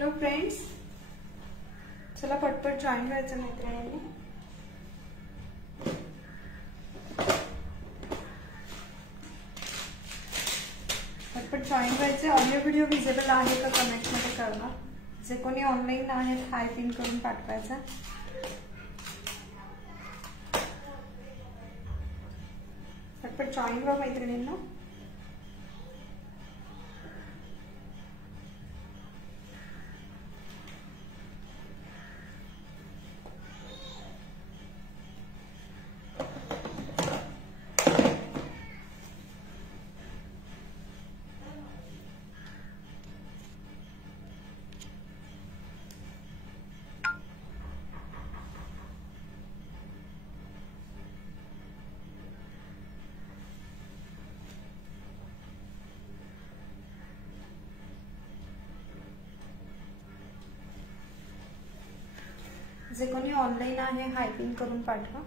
Hello friends, चला पटपट जॉईन व्हायचं मैत्रिणींनी. पटपट जॉईन व्हायचे. ऑडिओ व्हिडिओ विजिबल आहे का कमेंटमध्ये कळवा. जे कोणी ऑनलाईन आहेत हाय पिन करून पाठवायचा. पटपट जॉईन व्हा मैत्रिणींना. जे कोणी ऑनलाईन आहे हाय पिन करून पाठवा.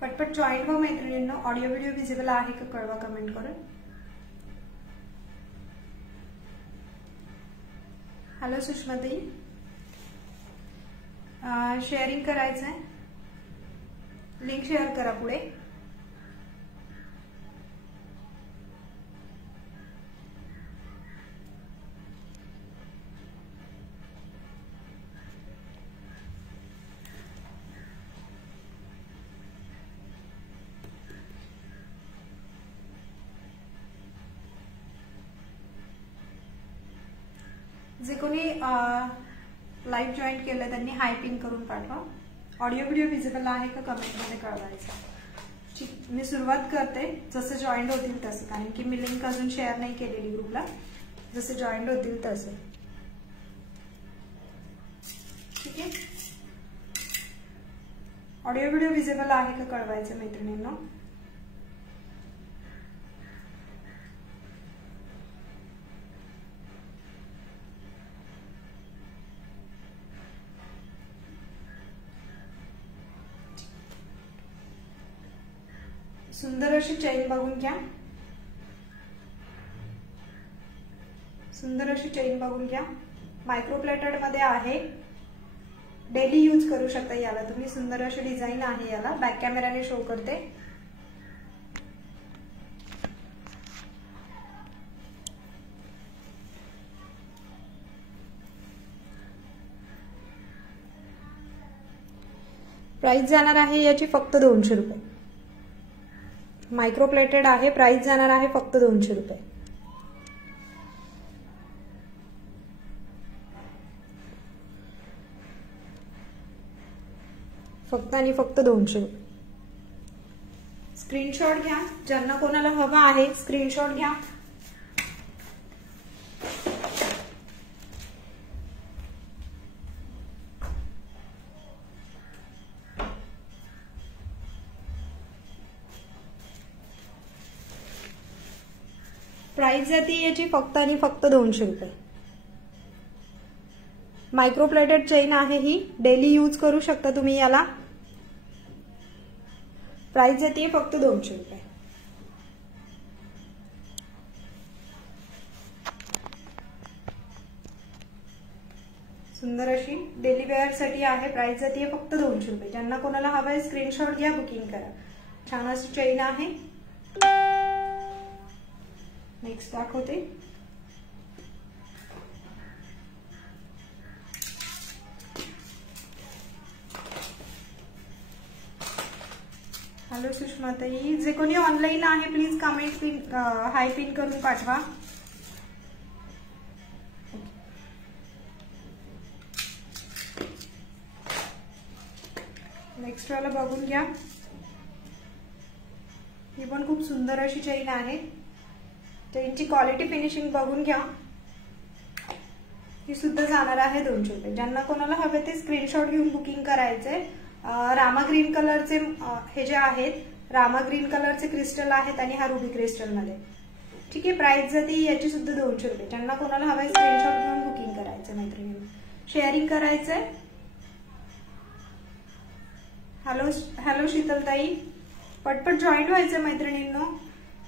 पटपट जॉईन व्हा मैत्रिणींना. ऑडिओ व्हिडिओ विजिबल आहे का कळवा कमेंट करून. हॅलो सुषमाताई, शेअरिंग करायचंय. लिंक शेअर करा पुढे. जे कोणी लाईव्ह जॉईन केलं त्यांनी हाय पिन करून पाठवा. ऑडिओ व्हिडिओ विजिबल आहे का कमेंटमध्ये कळवायचं. ठीक, मी सुरुवात करते. जसं जॉईन होतील तसं, कारण की मी लिंक अजून शेअर नाही केलेली ग्रुपला. जसं जॉईन होतील तसं. ठीक आहे. ऑडिओ व्हिडिओ विजिबल आहे का कळवायचं मैत्रिणींना. सुंदर अशी चेन बघून घ्या. सुंदर अशी चेन बघून घ्या. मायक्रोप्लेटेड मध्ये आहे. डेली यूज करू शकता याला तुम्ही. सुंदर अशी डिझाईन आहे याला. बॅक कॅमेराने शो करते. प्राइस जाणार आहे याची फक्त 200 रुपये. मायक्रोप्लेटेड आहे. प्राइस जाणार आहे फक्त 200 रुपये. फक्त आणि फक्त 200 रुपये. स्क्रीनशॉट घ्या. ज्यांना कोणाला हवा आहे स्क्रीनशॉट घ्या. प्राइस जाती याची फक्त आणि फक्त 200 रुपये. मायक्रोप्लेटेड चेन आहे ही. डेली यूज करू शकता तुम्ही याला. प्राइस जाती फक्त 200 रुपये. सुंदर अशी डेली वेअर साठी आहे. प्राइस जाती फक्त 200 रुपये. ज्यांना कोणाला हवाय स्क्रीनशॉट घ्या, बुकिंग करा. छान अशी चेन आहे. नेक्स्ट दाखवते. हॅलो सुषमाताई, जे कोणी ऑनलाईन आहे प्लीज कमेंट पिन हाय पिन करून पाठवा. नेक्स्ट वाला बघून घ्या. ही पण खूप सुंदर अशी चेन आहे. चेनची क्वालिटी फिनिशिंग बघून घ्या. ही सुद्धा जाणार आहे 200 रुपये. ज्यांना कोणाला हवे ते स्क्रीनशॉट घेऊन बुकिंग करायचे. रामा ग्रीन कलरचे हे जे आहेत रामा ग्रीन कलरचे क्रिस्टल आहेत आणि हा रुबी क्रिस्टल मध्ये. ठीक आहे, प्राइस जाते याची सुद्धा 200 रुपये. ज्यांना कोणाला हवे स्क्रीनशॉट घेऊन बुकिंग करायचं मैत्रिणींना. शेअरिंग करायचंय. हॅलो शीतलताई, पटपट जॉईन व्हायचं मैत्रिणींनो.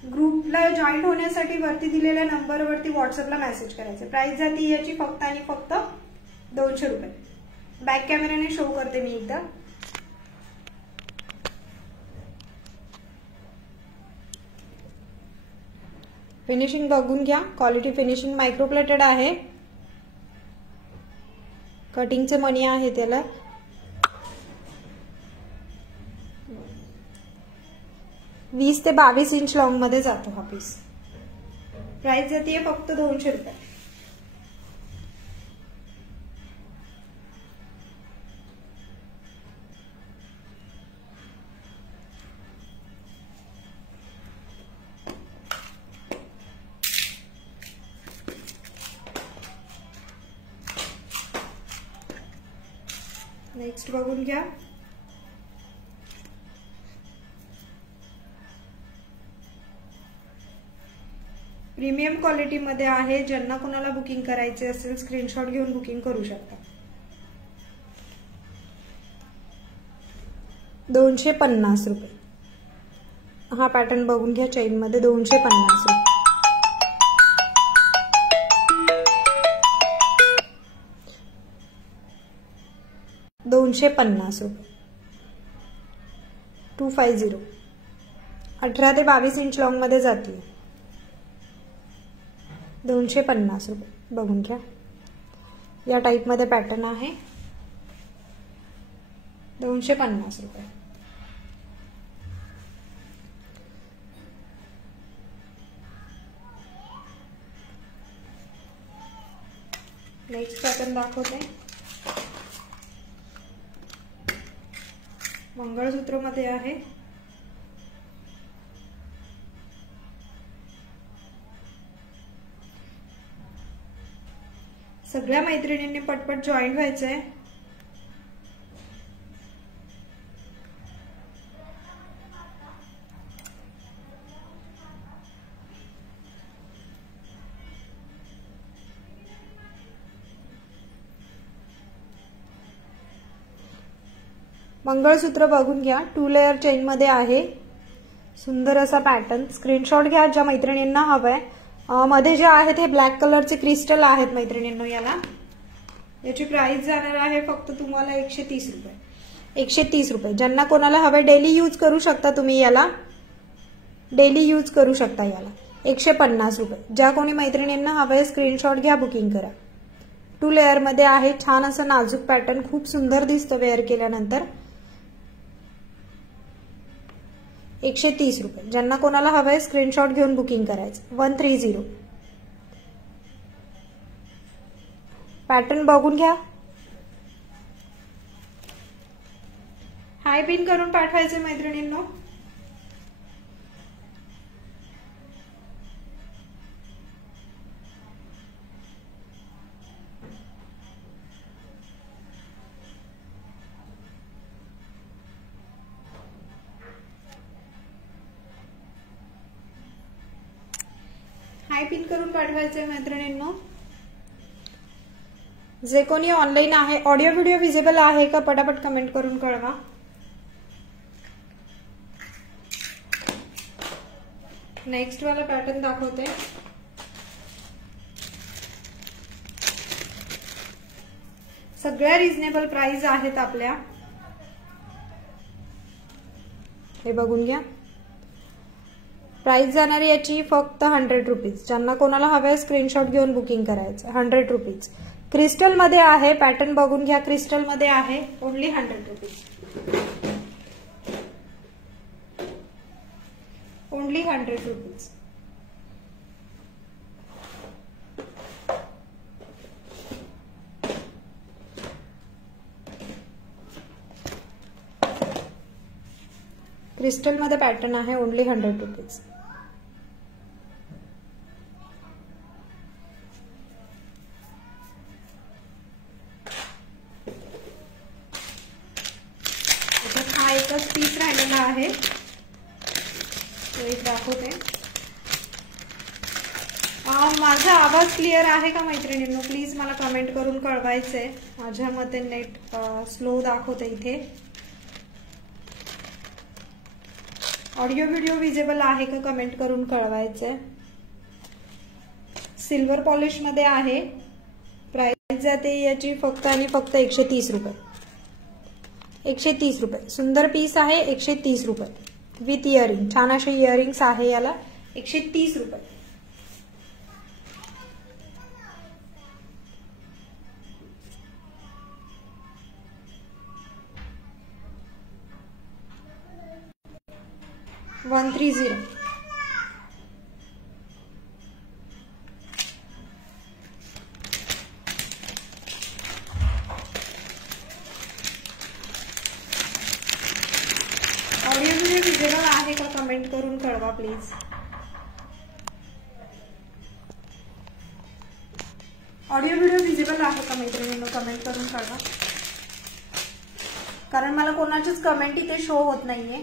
ग्रुपला जॉईन होण्यासाठी वरती दिलेल्या नंबरवरती व्हॉट्सअपला मेसेज करायचं. प्राइस जाते याची फक्त आणि फक्त 200 रुपये. बॅक कॅमेराने शो करते मी एकदा. फिनिशिंग बघून घ्या. क्वालिटी फिनिशिंग मायक्रोप्लेटेड आहे. कटिंगचे मणी आहे त्याला. वीस ते 22 इंच लॉंग मध्ये जातो हा पीस. प्राइस जाते फक्त 200 रुपये. नेक्स्ट बघून घ्या. प्रीमियम क्वालिटी मध्ये आहे. ज्यांना कोणाला बुकिंग करायचे असेल स्क्रीनशॉट घेऊन बुकिंग करू शकता. 250 रुपये. हा पॅटर्न बघून घ्या. चेन मध्ये 250 रुपये. ₹250. 250. 18 ते 22 इंच लॉंग मध्ये जाते. 250 रुपये. बघून घ्या. या टाइप मध्ये पॅटर्न आहे. 250 रुपये. नेक्स्ट पॅटर्न दाखवते. मंगळसूत्र मध्ये आहे. सगळ्या मैत्रिणींनी पटपट जॉईन व्हायचंय. मंगळसूत्र बघून घ्या. 2 लेअर चेन मध्ये आहे. सुंदर असा पॅटर्न. स्क्रीनशॉट घ्या ज्या मैत्रिणींना हवंय. मध्ये जे आहेत हे ब्लॅक कलरचे क्रिस्टल आहेत मैत्रिणींनो. याची प्राइस जाणार आहे फक्त तुम्हाला 130 रुपये. 130 रुपये. ज्यांना कोणाला हवंय डेली यूज करू शकता तुम्ही याला. डेली यूज करू शकता याला. 150 रुपये. ज्या कोणी मैत्रिणींना हवंय स्क्रीनशॉट घ्या, बुकिंग करा. 2 लेअर मध्ये आहे. छान असं नाजूक पॅटर्न. खूप सुंदर दिसतो वेअर केल्यानंतर. 130 रुपये. ज्यांना कोणाला हवंय स्क्रीनशॉट घेऊन बुकिंग करायचं. 130. पॅटर्न बघून घ्या. हाय पिन करून पाठवायचे मैत्रिणींनो. हाय पिन करून पाठवायचंय मैत्रिणींनो. जे कोणी ऑनलाईन आहे, ऑडिओ व्हिडिओ विजिबल आहे का पटापट कमेंट करून कळवा. नेक्स्ट वाला पॅटर्न दाखवते. सगळ्या रिझनेबल प्राइस आहेत आपल्या. हे बघून घ्या. प्राइस जाणार याची फक्त 100 रुपीज. ज्यांना कोणाला हवंय स्क्रीनशॉट घेऊन बुकिंग करायचं. 100 रुपीज. क्रिस्टल मध्ये आहे. पॅटर्न बघून घ्या. क्रिस्टल मध्ये आहे. ओनली 100 रुपीज. Only 100 rupees. क्रिस्टल मध्ये पॅटर्न आहे. ओनली 100 रुपीज. माझा आवाज क्लिअर आहे का मैत्रिणींनो? प्लीज मला कमेंट करून कळवायचंय. माझ्या मते नेट स्लो दाखवते इथे. ऑडिओ व्हिडिओ विजिबल आहे का कमेंट करून कळवायचंय. सिल्वर पॉलिश मध्ये आहे. प्राइस जाते याची फक्त आणि फक्त 130 रुपये. 130 रुपये. सुंदर पीस आहे. 130 रुपये विथ इयरिंग. छान असे इयरिंग्स आहे याला. 130 रुपये. वन 130. ऑडिओ व्हिडिओ विजिबल आहे का कमेंट करून कळवा प्लीज. ऑडिओ व्हिडिओ विजिबल आहे का मैत्रिणींनो? कमेंट करून कळवा. कारण मला कोणाचीच कमेंट इथे शो होत नाहीये.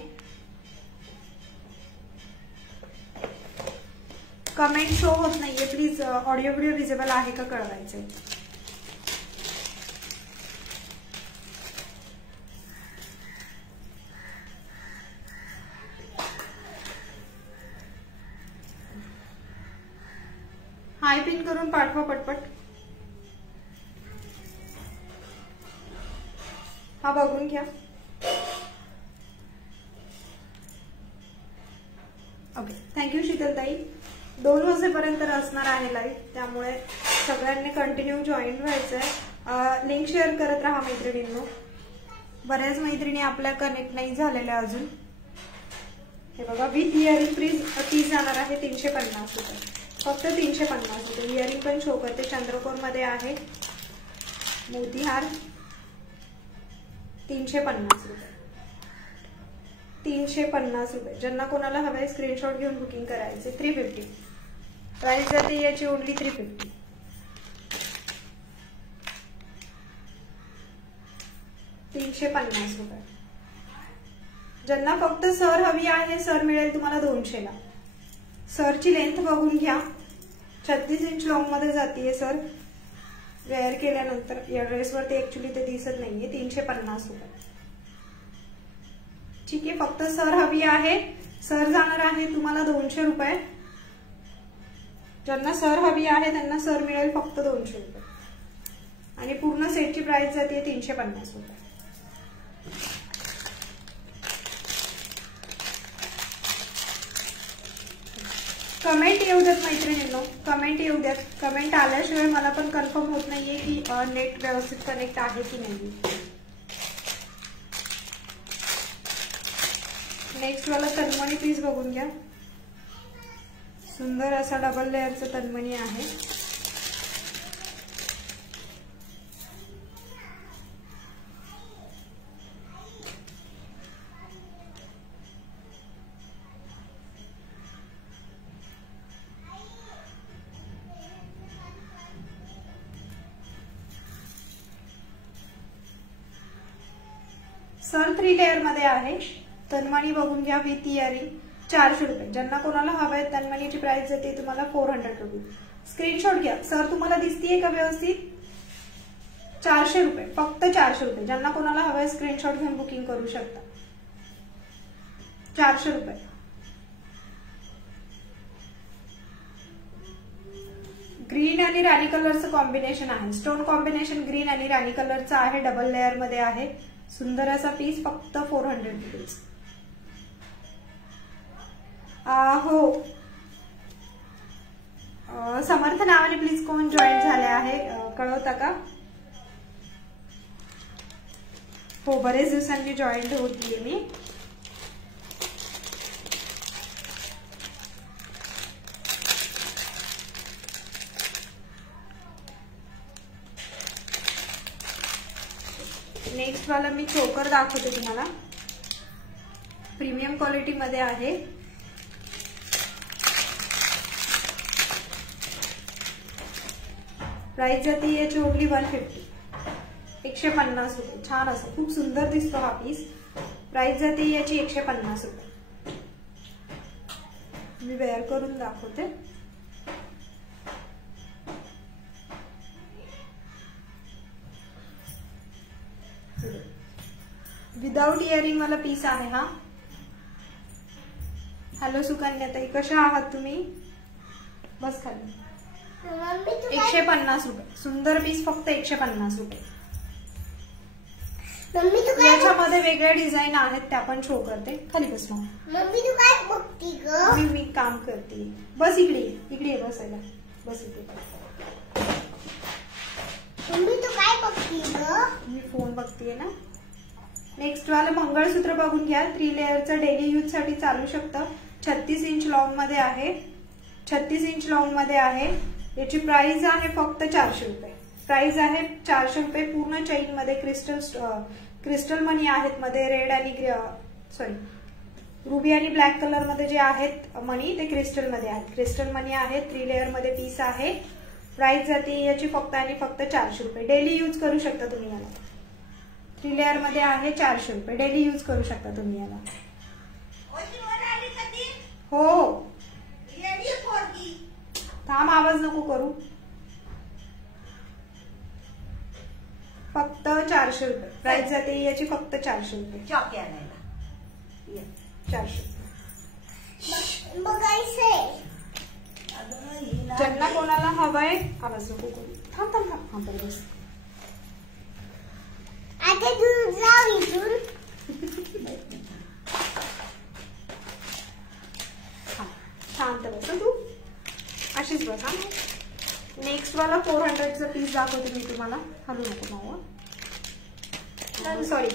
कमेंट शो होत नाहीये. प्लीज ऑडिओ व्हिडिओ विजिबल आहे का कळवायचे. हाय पिन करून पाठवा पटपट. हा बघून घ्या. Okay, thank you Sheetaltai. 2 वाजेपर्यंत असणार आहे लाईव्ह, त्यामुळे सगळ्यांनी कंटिन्यू जॉईन व्हायचंय. लिंक शेअर करत राहा मैत्रिणींनो. बऱ्याच मैत्रिणी आपल्या कनेक्ट नाही झालेल्या अजून. हे बघा, विथ इयरिंग पीस जाणार आहे 350 रुपये. फक्त 350 रुपये. इयरिंग पण शो करते. चंद्रकोर मध्ये आहे. मोतीहार 350 रुपये. 350 रुपये. ज्यांना कोणाला हवे स्क्रीनशॉट घेऊन बुकिंग करायचे. 350 प्राइस जाते याची ओनली 350. ₹350. ज्यांना फक्त सर हवी आहे, सर मिळेल तुम्हाला 200 ला. सरची लेंथ बघून घ्या. 36 इंच लॉंग मध्ये जातीये सर. वेअर केल्यानंतर या ड्रेसवरती ऍक्च्युली ते दिसत नाहीये. 350 रुपये. ठीक आहे, फक्त सर हवी आहे. सर जाणार आहे तुम्हाला 200 रुपये. ज्यांना सर हवी आहे त्यांना सर मिळेल फक्त 200 रुपये. आणि पूर्ण सेटची प्राइस जाते 350 रुपये. कमेंट येऊ द्यात मैत्रिणींनो. कमेंट येऊ द्यात. कमेंट आल्याशिवाय मला पण कन्फर्म होत नाहीये की नेट व्यवस्थित कनेक्ट आहे की नाही. नेक्स्ट वाला तन्मणी पीस बघून घ्या. सुंदर असा डबल लेअरचा तन्मणी आहे. सर 3 लेअर मध्ये आहे. तन्मणी बघून घ्या विथ इयरिंग. 400 रुपये. ज्यांना कोणाला हवंय तन्मणीची प्राइस जाते तुम्हाला 400 रुपये. स्क्रीनशॉट घ्या. सर तुम्हाला दिसतीये का व्यवस्थित? 400 रुपये. फक्त 400 रुपये. ज्यांना कोणाला हवंय स्क्रीनशॉट घेऊन बुकिंग करू शकता. 400 रुपये. ग्रीन आणि राणी कलरचं कॉम्बिनेशन आहे. स्टोन कॉम्बिनेशन ग्रीन आणि राणी कलरचं आहे. डबल लेअर मध्ये आहे. सुंदर असा पीस. फक्त 400 रुपीज. हो, समर्थ नावाने प्लीज कोण जॉईन झाले आहे कळवता का? हो, बरेच दिवसांनी जॉईन होतीये मी. नेक्स्ट वाला मी चोकर दाखवते तुम्हाला. प्रीमियम क्वालिटी मध्ये आहे. प्राइस जाते याची ओनली 150. 150 रुपये. छान असं खूप सुंदर दिसतो हा पीस. प्राइस जाते याची 150 रुपये. मी वेअर करून दाखवते. विदाउट इयरिंग वाला पीस आहे हा. हॅलो सुकन्याताई, कशा आहात तुम्ही? बस खाली. 150 रुपये. सुंदर पीस फक्त 150 रुपये. याच्यामध्ये वेगळ्या डिझाईन आहेत, त्या पण शो करते. खाली बस मग. मम्मी तू काय बघती ग? मी काम करते. बस इकडे इकडे बसायला. बस इकडे. मम्मी तू काय बघती ग? मी फोन बघतीये ना. नेक्स्ट वाला मंगळसूत्र बघून घ्या. 3 लेअरचं डेली यूज साठी चालू शकतं. 36 इंच लॉंग मध्ये आहे. 36 इंच लॉंग मध्ये आहे. याची प्राइस आहे फक्त 400 रुपये. प्राइस आहे 400 रुपये. पूर्ण चेन मध्ये क्रिस्टल मनी आहेत मध्ये. रेड आणि रुबी आणि ब्लॅक कलर मध्ये जे आहेत मनी ते क्रिस्टल मध्ये आहेत. क्रिस्टल मनी आहे. 3 लेअर मध्ये पीस आहे. प्राइस जाते याची फक्त आणि फक्त 400 रुपये. डेली यूज करू शकता तुम्ही याला. 3 लेअर मध्ये आहे. 400 रुपये. डेली यूज करू शकता तुम्ही याला. हो थांब, आवाज नको करू. फक्त 400 रुपये. प्राइस जाते याची फक्त 400 रुपये. 400. बघायचंय. ज्यांना कोणाला हवाय आवाज नको करू. थांब थांब थांब. हा बरं बस. आता तू जाऊ इथून. शांत बस तू. अशीच बस. हा नेक्स्ट वाला 400चा पीस दाखवते मी तुम्हाला. हलू नको मावा. सॉरी.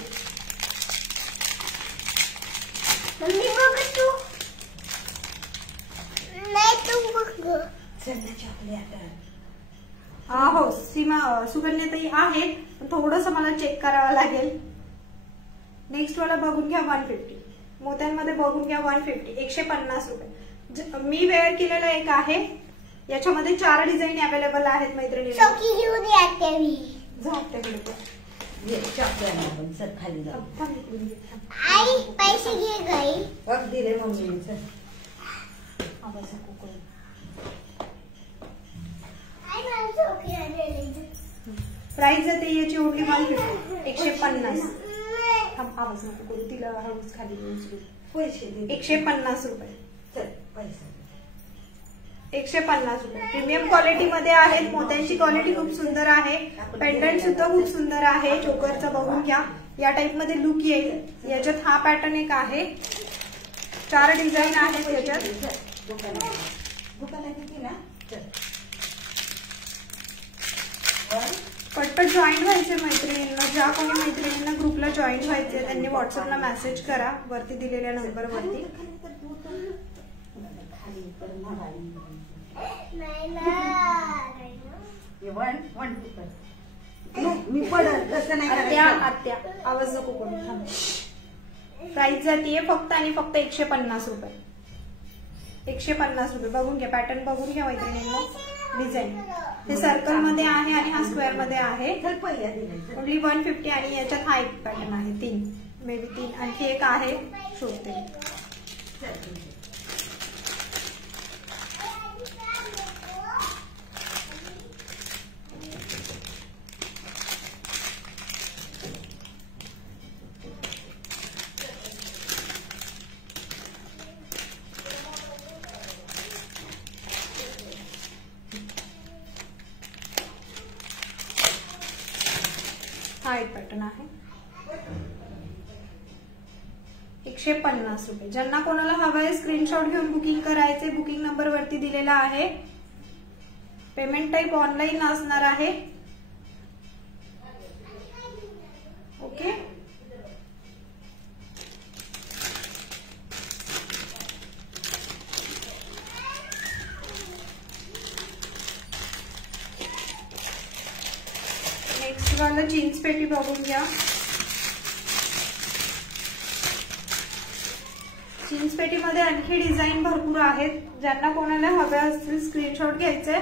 मम्मी बघ तू. नाही तू बघ. हा हो सीमा सुकन्याताई आहेत, पण थोडंसं मला चेक करावं लागेल. नेक्स्ट वाला बघून घ्या 150. मोत्यांमध्ये बघून घ्या 150. 150 रुपये. मी वेअर केलेला एक आहे. याच्यामध्ये 4 डिझाईन अवेलेबल आहेत मैत्रिणी. चौकी घेऊन येते मी. आई पैसे घे गई. दिले मम्मीचं. आई मला चौकी आणली. प्राइस जाते याची ओनली 150. 150. थांब, आवाज नको करू. तिला हळूच खाली पैसे 150 रुपये. 150 रुपये. प्रीमियम क्वालिटी मध्ये आहेत. मोत्यांची क्वालिटी खूप सुंदर आहे. पेंडंट सुद्धा खूप सुंदर आहे. चोकरचा बघून घ्या. या टाइप मध्ये लुक येईल. याच्यात हा पॅटर्न एक आहे. 4 डिझाईन आहेत याच्यात. पटपट जॉईन व्हायचे मैत्रिणींना. ज्या कोणी मैत्रिणींना ग्रुपला जॉईन व्हायचे त्यांनी व्हॉट्सअपला मेसेज करा वरती दिलेल्या नंबरवरती. मी पडत तसं नाही. आत्या आवाज नको करू. प्राइस जातीये फक्त आणि फक्त 150 रुपये. 150 रुपये. बघून घ्या. पॅटर्न बघून घ्या मैत्रिणींना. डिझाईन हे सर्कल मध्ये आहे आणि हा स्क्वेअर मध्ये आहे. ओनली 150. आणि याच्यात हा एक पॅटर्न आहे. 3 मे बी 3. आणखी एक आहे शोधते. हा एक पॅटर्न आहे. 150 रुपये. ज्यांना कोणाला हवंय स्क्रीनशॉट घेऊन बुकिंग करायचे. बुकिंग नंबर वरती दिलेला आहे. पेमेंट टाइप ऑनलाईन असणार आहे. ओके. नेक्स्ट वाला जीन्स पेटी बघून घ्या. जीन्स पेटीमध्ये आणखी डिझाईन भरपूर आहेत. ज्यांना कोणाला हव्या असतील स्क्रीनशॉट घ्यायचे.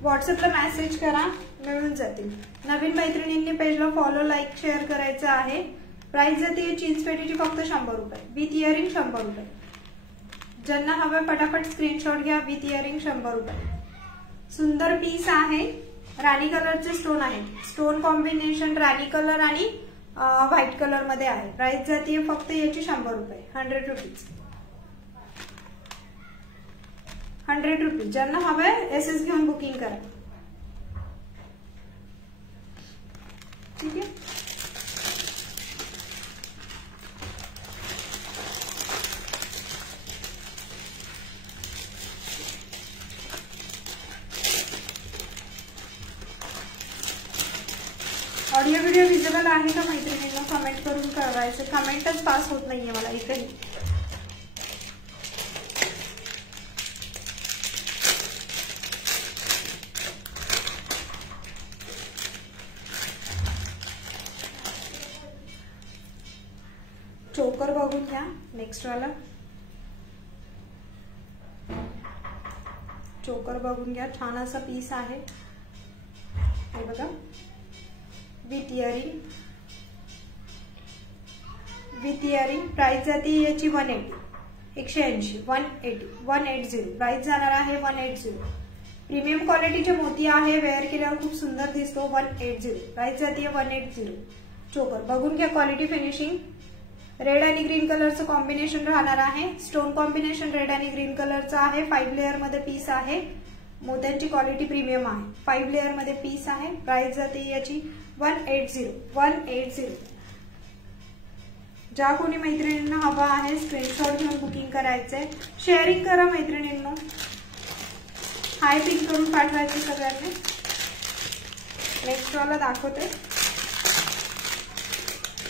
व्हॉट्सअपला मेसेज करा, मिळून जातील. नवीन मैत्रिणींनी पेजला फॉलो, लाईक, शेअर करायचं आहे. प्राइस जाते जीन्स पेटीची फक्त 100 रुपये. विथ इयरिंग 100 रुपये. ज्यांना हवं फटाफट स्क्रीनशॉट घ्या. विथ इयरिंग 100 रुपये. सुंदर पीस आहे. राणी कलरचे स्टोन आहेत. स्टोन कॉम्बिनेशन राणी कलर आणि व्हाईट कलर मध्ये आहे. प्राइस जातीये फक्त याची 100 रुपये, 100 रुपीज, 100 रुपीज. ज्यांना हवंय SS घेऊन बुकिंग करा. ठीक आहे. ऑडिओ व्हिडिओ विजिबल आहे का मैत्रिणींना कमेंट करून कळवायचं. कमेंटच पास होत नाहीये मला इथेही. चोकर बघून घ्या. नेक्स्ट वाला चोकर बघून घ्या. छान असा पीस आहे हे बघा. With earring, with earring. Price जाती याची 180, 180, 180. प्राइस जाणार आहे 180. प्रीमियम क्वालिटीचे मोती आहे. वेअर केल्यावर खूप सुंदर दिसतो. 180. प्राइस जाती 180. चोकर बघून घ्या. Quality finishing. रेड आणि ग्रीन कलरचं कॉम्बिनेशन राहणार आहे. स्टोन कॉम्बिनेशन रेड आणि ग्रीन कलरचं आहे. 5 लेअर मध्ये पीस आहे. मोत्यांची क्वालिटी प्रीमियम आहे. 5 लेअर मध्ये पीस आहे. प्राइस जाते याची 180, 180. ज्या कोणी मैत्रिणींना हवा आहे स्क्रीनशॉट घेऊन बुकिंग करायचंय. शेअरिंग करा मैत्रिणींनो. हाय पिन करून पाठवायचे सगळ्यांनी. नेक्स्ट वाला दाखवते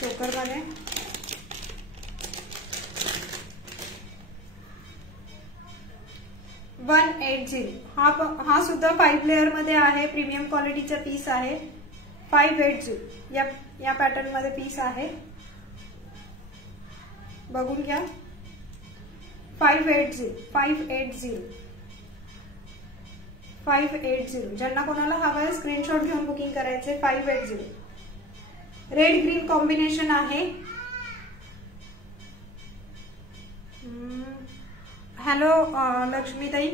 चोकर मध्ये. हा सुद्धा 5 लेअर मध्ये आहे. प्रीमियम क्वालिटीचा पीस आहे. 580 या पॅटर्न मध्ये पीस आहे. बघून घ्या. 580, 580, 580. ज्यांना कोणाला हवंय स्क्रीनशॉट घेऊन बुकिंग करायचे. 580. रेड ग्रीन कॉम्बिनेशन आहे. हॅलो लक्ष्मीताई.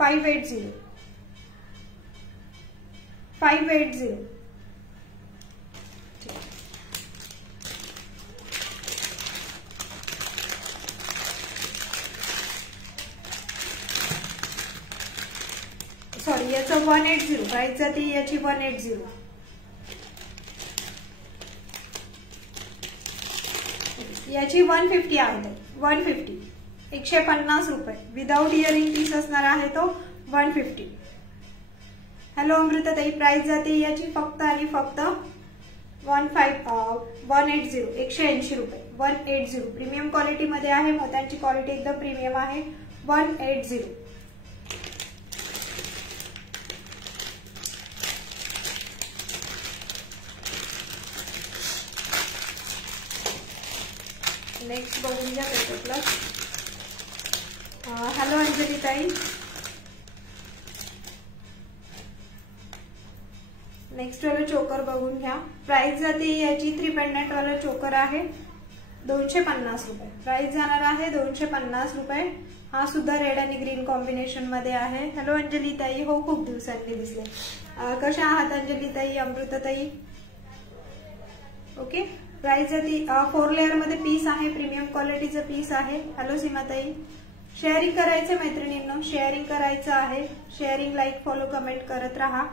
580, 580. सॉरी याचं 180. प्राइस जाते याची 180. याची 150 आहे. 150, 150 रुपये. विदाउट इयरिंग पीस असणार आहे तो 150. हॅलो अमृताताई. प्राइस जाते याची फक्त आणि फक्त 180, 180 रुपये. 180. प्रीमियम क्वालिटी मध्ये आहे. मोत्यांची क्वालिटी एकदम प्रीमियम आहे. 180. नेक्स्ट बघून घ्या पेपर प्लस. हॅलो अंजली ताई. नेक्स्ट वाला चोकर बघून घ्या. प्राइस जाते याची 3 पेंडंट वाला चोकर आहे. 250 रुपये. प्राइस जाणार आहे 250 रुपये. हा सुद्धा रेड आणि ग्रीन कॉम्बिनेशन मध्ये आहे. हॅलो अंजली ताई. हो खूप दिवसांनी दिसले. कशा आहात अंजली ताई, अमृताताई. ओके. प्राइस जाती 4 लेअर मध्ये पीस आहे. प्रीमियम क्वालिटीचं पीस आहे. हॅलो सीमाताई. शेअरिंग करायचं मैत्रिणींनो. शेअरिंग करायचं आहे. शेअरिंग, लाईक, फॉलो, कमेंट करत राहा.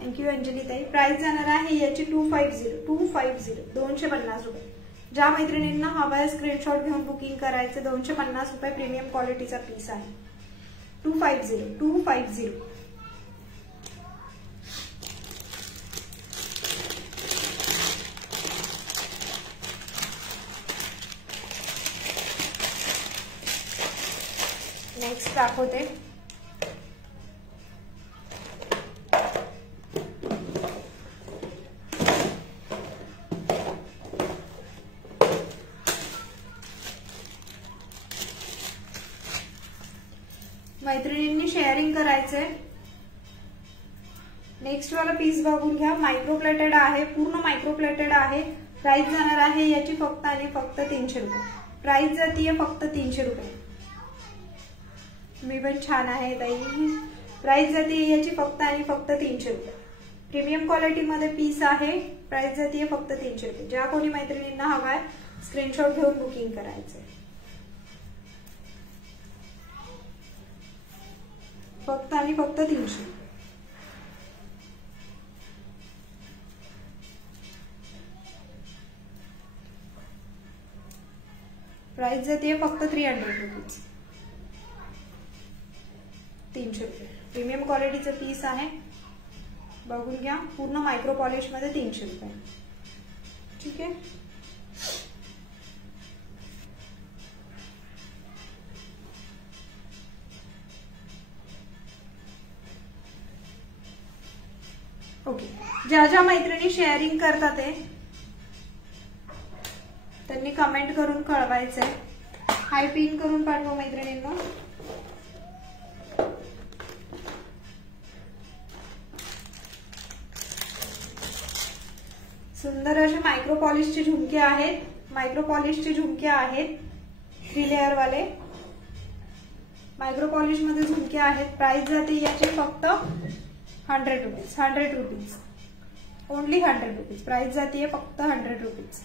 थँक्यू अंजली ताई. प्राइस जाणार आहे याची 250, 250, 250 रुपये. ज्या मैत्रिणींना हवाय स्क्रीनशॉट घेऊन बुकिंग करायचं. 250 रुपये. प्रीमियम क्वालिटीचा पीस आहे. 250, 250. नेक्स्ट दाखवते. मैत्रिणींनी शेअरिंग करायचंय. नेक्स्ट वाला पीस बघून घ्या. मायक्रोप्लेटेड आहे. पूर्ण मायक्रोप्लेटेड आहे. प्राइस जाणार आहे याची फक्त आणि फक्त 300 रुपये. प्राइस जातीये फक्त 300 रुपये. मी पण छान आहे ताई. प्राइस जाते याची फक्त आणि फक्त 300 रुपये. प्रीमियम क्वालिटी मध्ये पीस आहे. प्राइस जाते फक्त 300 रुपये. ज्या कोणी मैत्रिणींना हवाय स्क्रीनशॉट घेऊन बुकिंग करायचंय. फक्त आणि फक्त 300. प्राइस जाते फक्त 300 रुपीज. 300 रुपये. प्रीमियम क्वालिटीचं पीस आहे. बघून घ्या. पूर्ण मायक्रो पॉलिश मध्ये 300 रुपये. ठीक आहे. ओके. ज्या ज्या मैत्रिणी शेअरिंग करतात त्यांनी कमेंट करून कळवायचंय. हाय पिन करून पाठवा मैत्रिणींना. सुंदर असे मायक्रो पॉलिशचे झुमके आहेत. मायक्रो पॉलिशचे झुमके आहेत 3 लेअर वाले. मायक्रो पॉलिश मध्ये झुमके आहेत. प्राइस जाते याची फक्त 100 रुपीज. 100 रुपीज. Only 100 rupees. प्राइस जाते फक्त 100 रुपीज.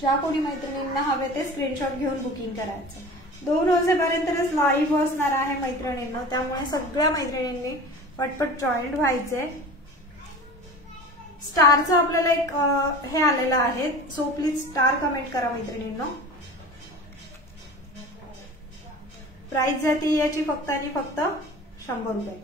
ज्या कोणी मैत्रिणींना हवे ते स्क्रीनशॉट घेऊन बुकिंग करायचं. 2 वाजेपर्यंतच लाईव्ह असणार आहे मैत्रिणींना. त्यामुळे सगळ्या मैत्रिणींनी पटपट जॉईन व्हायचे. स्टारचं आपल्याला एक हे आलेलं आहे. सो प्लीज स्टार कमेंट करा मैत्रिणींना. प्राइस जाते याची फक्त आणि फक्त 100 रुपये.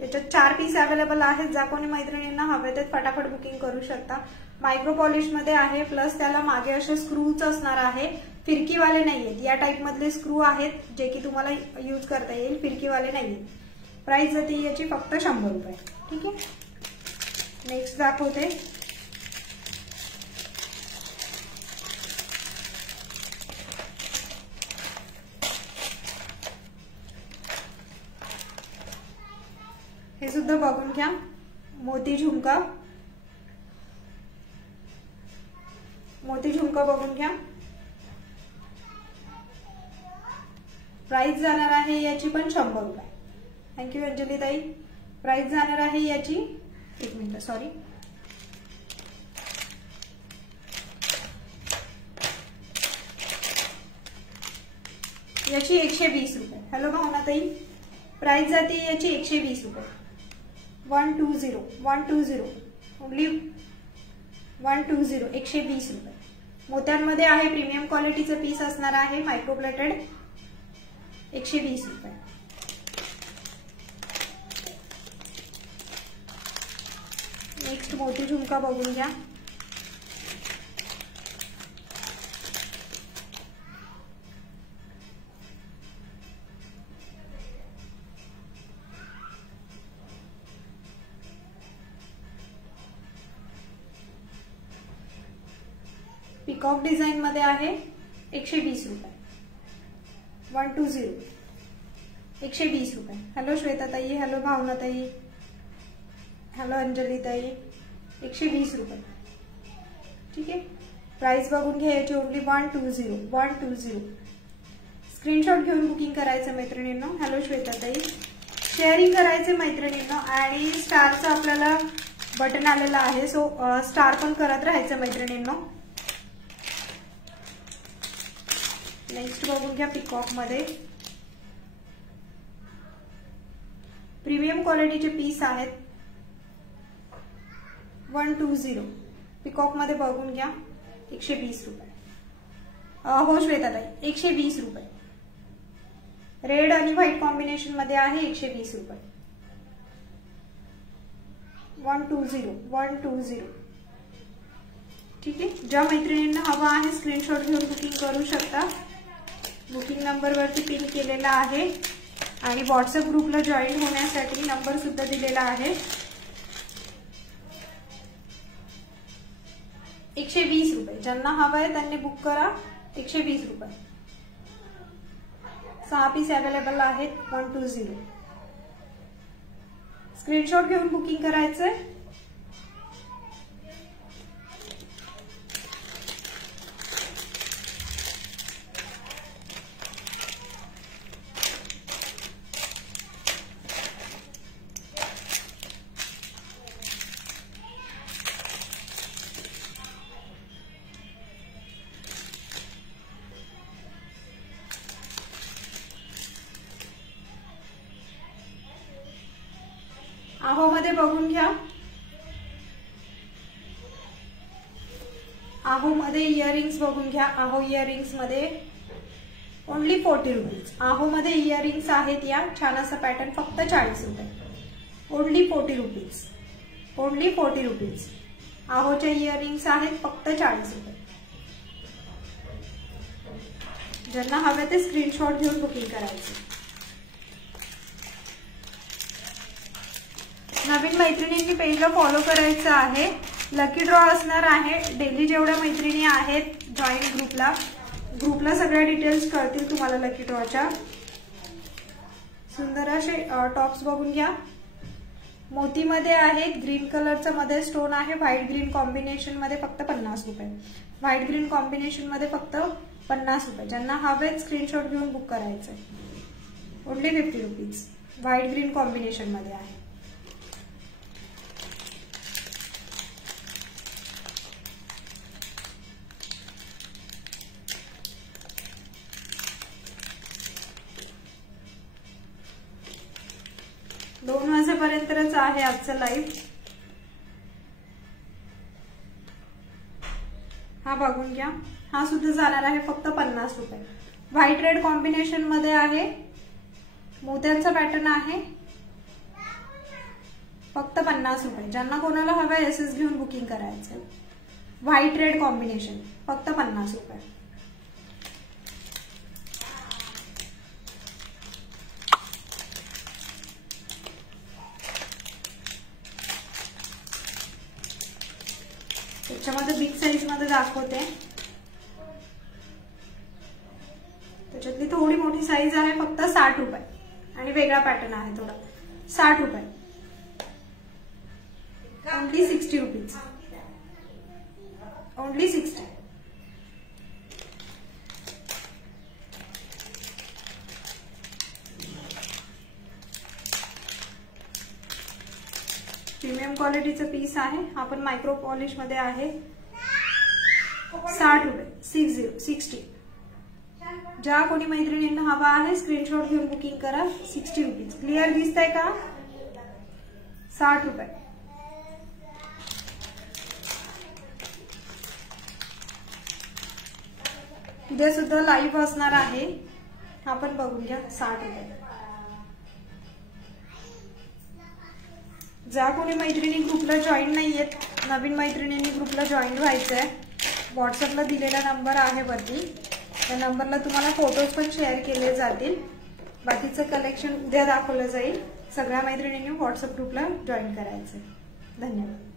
याच्यात 4 पीस अवेलेबल आहेत. ज्या कोणी मैत्रिणींना हवे ते फटाफट बुकिंग करू शकता. मायक्रो पॉलिश मध्ये आहे. प्लस त्याला मागे असे स्क्रूच असणार आहे. फिरकीवाले नाहीयेत. या टाइप मधले स्क्रू आहेत जे की तुम्हाला यूज करता येईल. फिरकीवाले नाहीयेत. प्राइस जाते याची फक्त 100 रुपये. ठीक आहे. नेक्स्ट दाखवते. हे सुद्धा बघून घ्या. मोती झुमका. मोती झुमका बघून घ्या. प्राइस जाणार आहे याची पण 100 रुपये. थँक्यू अंजली ताई. प्राइस जाणार आहे याची 1 मिनिट सॉरी. याची 120 रुपये. हॅलो भावना ताई. प्राइस जाते याची 120 रुपये. 120 120 ओनली 120 120 रुपये. मोत्यांमध्ये आहे. प्रीमियम क्वालिटीचं पीस असणार आहे. मायक्रोप्लेटेड 120 रुपये. नेक्स्ट मोती झुमका बघून घ्या. पिकॉक डिझाइन मध्ये आहे. 120 रुपये. 120 120 रुपये. हॅलो श्वेता ताई. हॅलो भावना ताई. हॅलो अंजली ताई. 120 रुपये. ठीक आहे. प्राइस बघून घ्यायची ओनली 120 स्क्रीनशॉट घेऊन बुकिंग करायचं मैत्रिणींनो. हॅलो श्वेता ताई. शेअरिंग करायचे मैत्रिणींनो. आणि स्टारचं आपल्याला बटन आलेलं आहे. सो स्टार पण करत राहायचं मैत्रिणींनो. नेक्स्ट बघून घ्या. पिकॉक मध्ये प्रीमियम क्वालिटीचे पीस आहेत. 120 पिकॉक मध्ये बघून घ्या. 120 रुपये. हो श्वेता ताई 120 रुपये. रेड आणि व्हाईट कॉम्बिनेशन मध्ये आहे. 120 रुपये. 120 ठीक आहे. ज्या मैत्रिणींना हवा आहे स्क्रीनशॉट घेऊन बुकिंग करू शकता. बुकिंग नंबर वरती पिन केलेला आहे. आणि व्हॉट्सअप ग्रुपला जॉईन होण्यासाठी नंबर सुद्धा दिलेला आहे. 120 रुपये. ज्यांना हवं आहे त्यांनी बुक करा. 120 रुपये. 6 पीस अवेलेबल आहेत. 120 स्क्रीनशॉट घेऊन बुकिंग करायचंय. आहो मध्ये बघून घ्या. आहो मध्ये इयरिंग्स बघून घ्या. आहो इयरिंग्स मध्ये ओनली 40 रुपीज. आहो मध्ये इयरिंग्स आहेत या छान असा पॅटर्न फक्त 40 रुपये. Only 40 rupees. Only 40 rupees. आहोच्या इयरिंग्स आहेत फक्त 40 रुपये. ज्यांना हवे ते स्क्रीनशॉट घेऊन बुकिंग करायचे. नवीन मैत्रिणींनी पेजला फॉलो करायचं आहे. लकी ड्रॉ असणार आहे. डेली जेवढ्या मैत्रिणी आहेत जॉईन ग्रुपला सगळ्या डिटेल्स कळतील तुम्हाला लकी ड्रॉच्या. सुंदर असे टॉप्स बघून घ्या. मोतीमध्ये आहेत. ग्रीन कलरचा मध्ये स्टोन आहे. व्हाईट ग्रीन कॉम्बिनेशन मध्ये फक्त 50 रुपये. व्हाईट ग्रीन कॉम्बिनेशन मध्ये फक्त 50 रुपये. ज्यांना हवेत स्क्रीनशॉट घेऊन बुक करायचंय. ओनली 50 रुपीज. व्हाईट ग्रीन कॉम्बिनेशन मध्ये आहे. दोन वाजेपर्यंतच आहे आजचं लाईव्ह. हा बघून घ्या. हा सुद्धा जाणार आहे फक्त 50 रुपये. व्हाईट रेड कॉम्बिनेशन मध्ये आहे. मोत्यांचा पॅटर्न आहे. फक्त 50 रुपये. ज्यांना कोणाला हवं एसएस घेऊन बुकिंग करायचं. व्हाईट रेड कॉम्बिनेशन फक्त 50 रुपये. त्याच्यामध्ये बिग साईज मध्ये दाखवते. त्याच्यातली थोडी मोठी साईज आहे फक्त 60 रुपये. आणि वेगळा पॅटर्न आहे थोडा 60 रुपये. ओनली 60 रुपीज. ओनली 60. प्रीमियम क्वालिटीचं पीस आहे. आपण मायक्रो पॉलिश मध्ये आहे. 60 रुपये. 60. ज्या कोणी मैत्रिणींना हवा आहे स्क्रीनशॉट घेऊन बुकिंग करा. 60 रुपीज. क्लिअर दिसतंय का? 60 रुपये. उद्या सुद्धा लाईव्ह असणार आहे. आपण बघून घ्या. 60 रुपये. ज्या कोणी मैत्रिणी ग्रुपला जॉईन नाहीयेत, नवीन मैत्रिणींनी ग्रुपला जॉईन व्हायचंय. व्हॉट्सअपला दिलेला नंबर आहे वरती. त्या नंबरला तुम्हाला फोटोज पण शेअर केले जातील. बाकीचं कलेक्शन उद्या दाखवलं जाईल. सगळ्या मैत्रिणींनी व्हॉट्सअप ग्रुपला जॉईन करायचंय. धन्यवाद.